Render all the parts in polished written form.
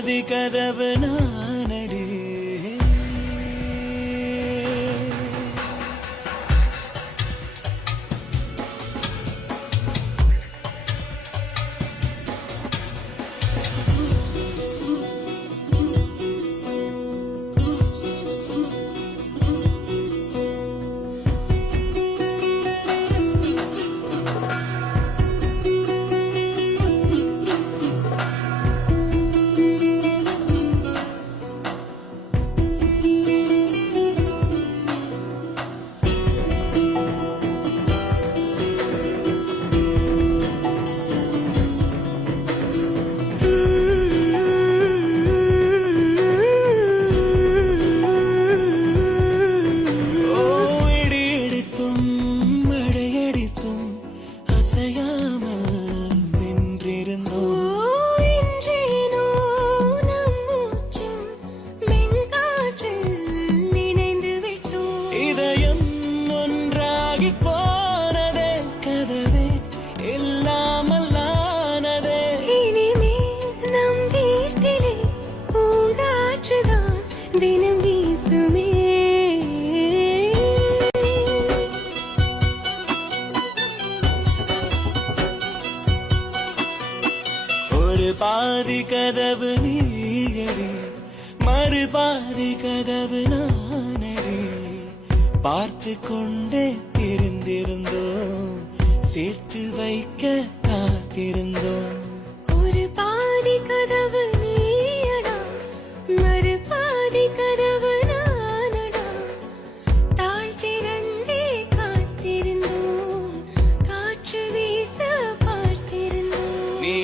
பாதி கதவு நானடி. பாதி கதவு நீயடி, மறு பாதி கதவு நானடி. பார்த்து கொண்டே இருந்திருந்தோம், சேர்த்து வைக்க காத்திருந்தோம். ஒரு பாதி கதவு நீயடா, மறு பாதி கதவு நானடா. தாழ் திறந்தே காத்திருந்தோம், காற்று வீச பார்த்திருந்தோம். நீ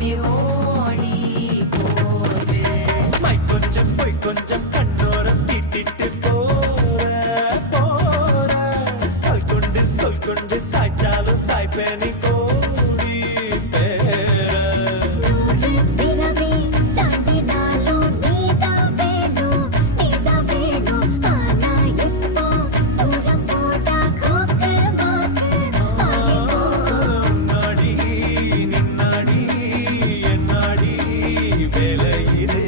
அப்படி ஓடி போச்சு. மை கொஞ்சம் பொய் கொஞ்சம் கண்ணோரம் தீட்டிட்டு போற கல் கொண்டு சொல் கொண்டு சாய்ச்சாலும் சாய்ப்பேனி கோடி பேர நூறு பிறவி தாண்டினாலும் நீதான் வேணும், நீதான் வேணும். ஆனா இப்போ தூரம் போட்டா கூப்பிட்டு மாத்து ஆகிப்போம். நாடி நின்னாடி என்னாடி வேலையிலே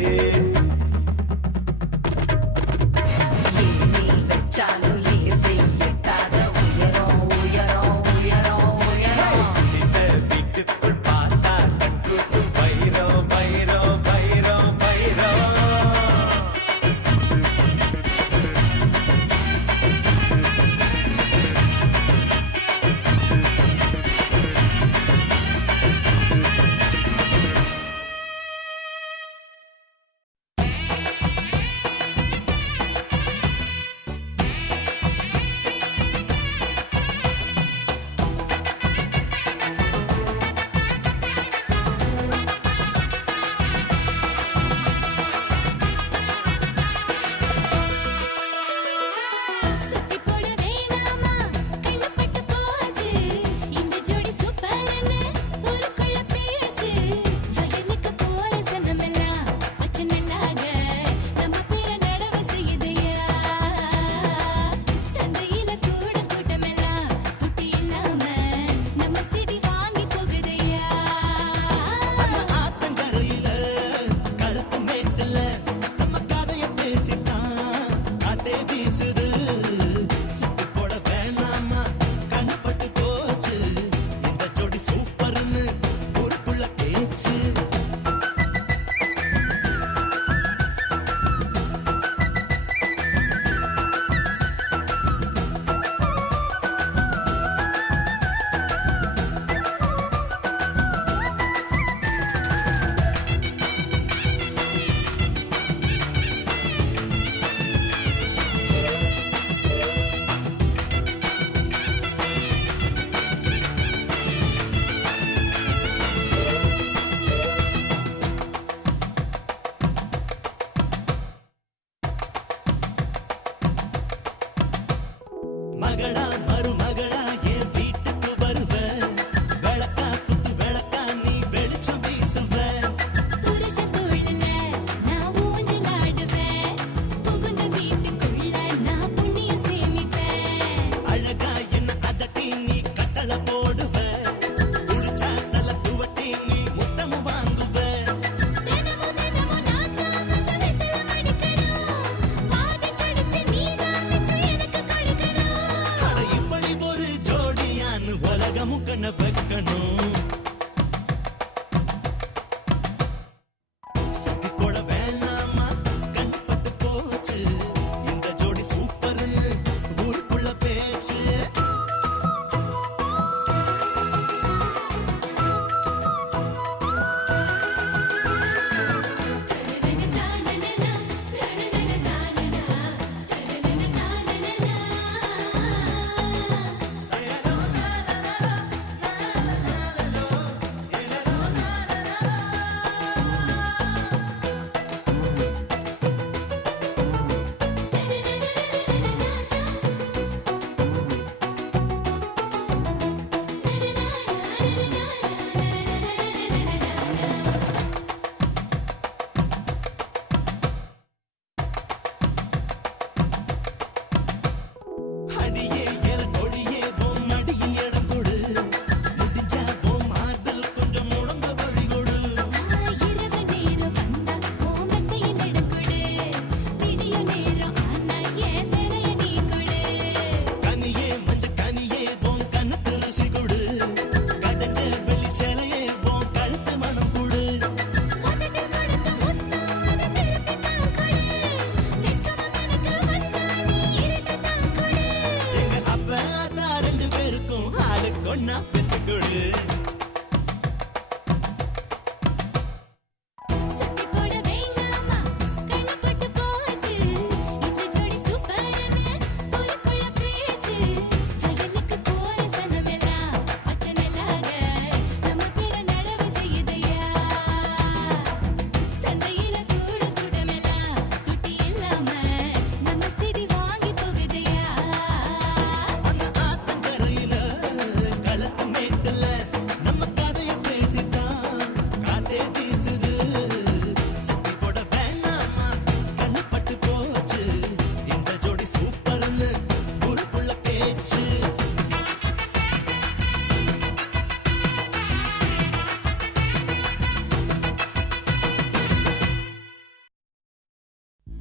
ஏணி வச்சாலும் ஏசி எட்டாத உயரம் உயரம் உயரம் உயரம். திசை வீட்டுக்குள் பார்த்தா கக்கூசு வைரம் வைரம் வைரம் வைரம் சுத்தி போட வேணாமா, கண்ணப்பட்டு போச்சு. இந்த ஜோடி சூப்பர்னு ஊருக்குள்ள பேச்சு. வயலுக்கு போற சனமெல்லாம் பச்சை நெல்லாக நம்ம பேர நடவ செய்யுதையா. சந்தையில கூட கூட்டமெல்லாம் துட்டி இல்லாம நம்ம செய்தி வாங்கி போகுதையா. ஆத்தங்கரையில கழுத்து மேட்டுல நம்ம கதைய பேசித்தான் காத்தே வீசுது. சுத்தி போட வேணாமா கண்ணப்பட்டு போச்சு. இந்த ஜோடி சூப்பர்னு ஊருக்குள்ள பேச்சு. மகளா மருமகளா என் வீட்டுக்கு வருவ. விளக்கா குத்து விளக்கா நீ வெளிச்சம் வீசுவ. புருஷ தோளுல நான் ஊஞ்சலாடுவேன். புகுந்த வீட்டுக்குள்ள நான் புண்ணியம் சேமிப்பேன். அழகா என்ன அதட்டி நீ கட்டளை போடுவ. குடிச்சா தலை துவட்டி நீ முத்தமும் வாங்குவ. தினமும் தினமும் நான் தான் வந்து வெத்தல மடிக்கணும். பாதி கடிச்சு நீ தான் மிச்சம் எனக்கு கொடுக்கணும். அட இப்படி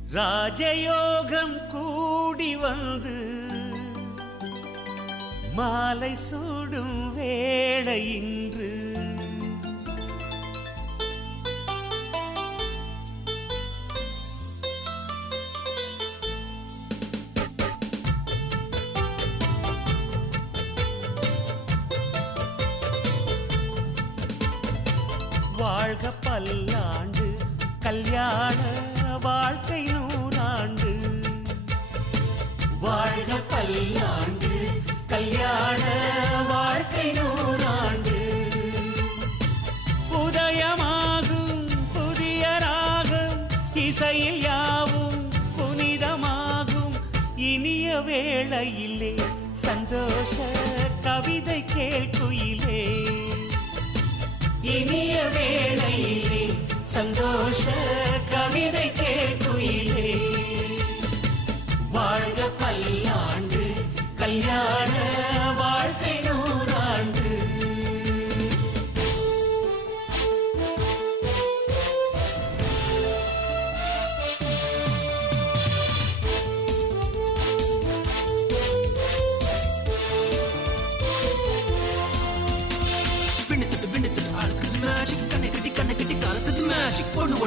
ராஜயோகம் கூடி வந்து மாலை சூடும் வேளை இன்று வாழ்க பல்லாண்டு கல்யாண வாழ்க்கை நூறாண்டு வாழ்க பல்லாண்டு கல்யாண வாழ்க்கை நூறாண்டு உதயமாகும் புதிய ராகம் இசையில் யாவும் புனிதமாகும் இனிய வேளையிலே சந்தோஷ கவிதை கேட்குயிலே இனிய வேளையிலே சந்தோஷ கவிதை கேட்குயிலே வாழ்க பல்லாண்டு கல்யாண வாழ்க்கை நூறாண்டு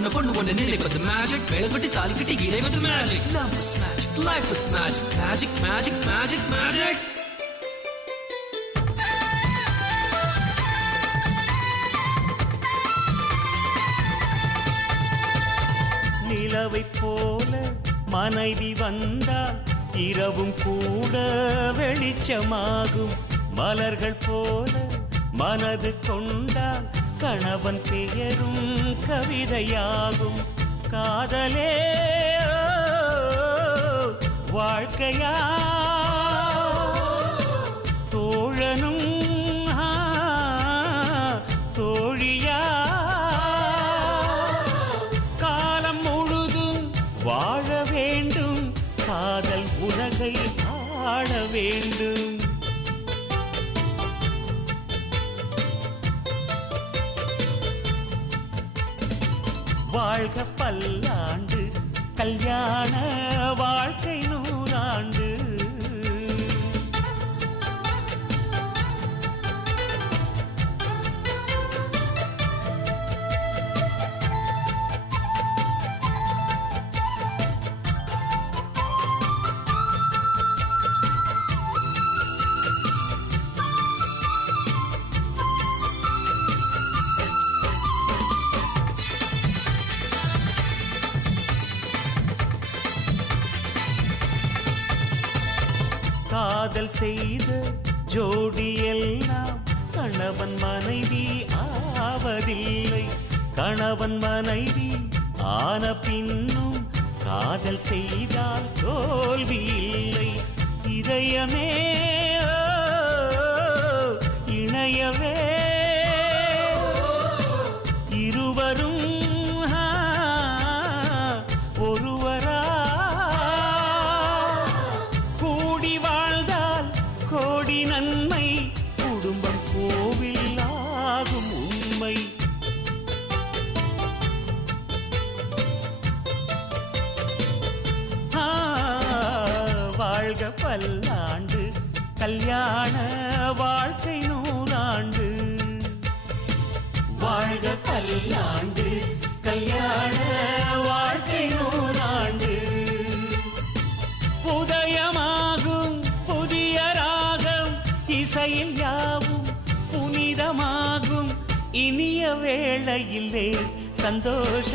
பொண்ணு ஒண்ணு நினைப்பது மேஜிக் வேலைப்பட்டு தாலி கட்டி இறைவது magic love is magic life is magic magic magic magic magic நிலவை போல மனைவி வந்தால் இரவும் கூட வெளிச்சமாகும் மலர்கள் போல மனது கொண்டால் கணவன் பெயரும் கவிதையாகும் காதலே வாழ்க்கையா தோழனும் தோழியா காலம் முழுதும் வாழ வேண்டும் காதல் உலகை ஆள வேண்டும் வாழ்க பல்லாண்டு கல்யாண வாழ்க்கை நூறாண்டு காதல் செய்த ஜோடி எல்லாம் கணவன் மனைவி ஆவதில்லை கணவன் மனைவி ஆன பின்னும் காதல் செய்தால் தோல்வி இல்லை இதயமே இணையவே இருவரும் ஒருவரா கூடி வாழ்ந்தால் கோடி நன்மை குடும்பம் கோவில் ஆகும் உண்மை வாழ்க பல்லாண்டு கல்யாண வாழ்க்கை நூறாண்டு வாழ்க பல்லாண்டு கல்யாண வாழ்க்கை நூறாண்டு உதயமாகும் புதிய ராகம் இசையில் யாவும் புனிதமாகும் இனிய வேளையிலே சந்தோஷ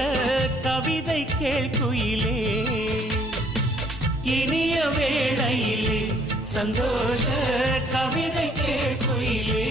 கவிதை கேட்குயிலே இனிய வேளையிலே சந்தோஷ கவிதை கேட்குயிலே